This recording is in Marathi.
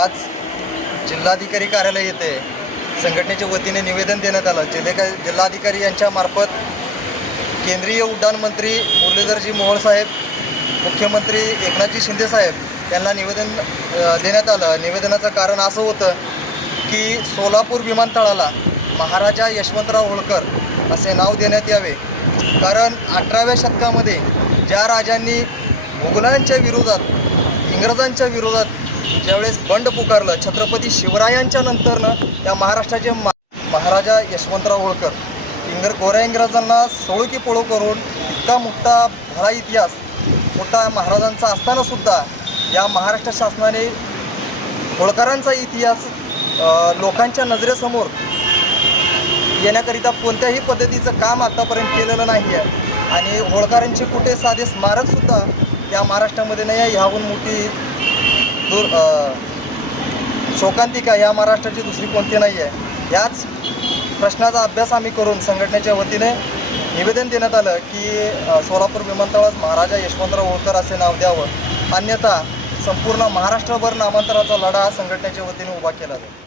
आज जिल्हाधिकारी कार्यालय येथे संघटनेच्या वतीने निवेदन देण्यात आलं. जिल्हा जिल्हाधिकारी यांच्या मार्फत केंद्रीय उड्डाण मंत्री मुरलीधरजी मोहोळ साहेब मुख्यमंत्री एकनाथजी शिंदे साहेब यांना निवेदन देण्यात आलं. निवेदनाचं कारण असं होतं की सोलापूर विमानतळाला महाराजा यशवंतराव होळकर असे नाव देण्यात यावे. कारण अठराव्या शतकामध्ये ज्या राजांनी मुघलांच्या विरोधात इंग्रजांच्या विरोधात ज्यावेळेस बंड पुकारलं छत्रपती शिवरायांच्या नंतरनं त्या महाराष्ट्राचे मा महाराजा यशवंतराव होळकर. इंग्र गोऱ्या इंग्रजांना सोळकी पोळो करून इतका मोठा भरा इतिहास मोठा महाराजांचा असतानासुद्धा या महाराष्ट्र शासनाने होळकरांचा इतिहास लोकांच्या नजरेसमोर येण्याकरिता कोणत्याही पद्धतीचं काम आत्तापर्यंत केलेलं नाही आहे आणि होळकरांचे कुठे साधे स्मारकसुद्धा या महाराष्ट्रामध्ये नाही आहे. ह्याहून मोठी दूर शोकांतिका या महाराष्ट्राची दुसरी कोणती नाही आहे याच प्रश्नाचा अभ्यास आम्ही करून संघटनेच्या वतीने निवेदन देण्यात आलं की सोलापूर विमानतळास महाराजा यशवंतराव होळकर असे नाव द्यावं. अन्यथा संपूर्ण महाराष्ट्रभर नामांतराचा लढा संघटनेच्या वतीने उभा केला जाईल.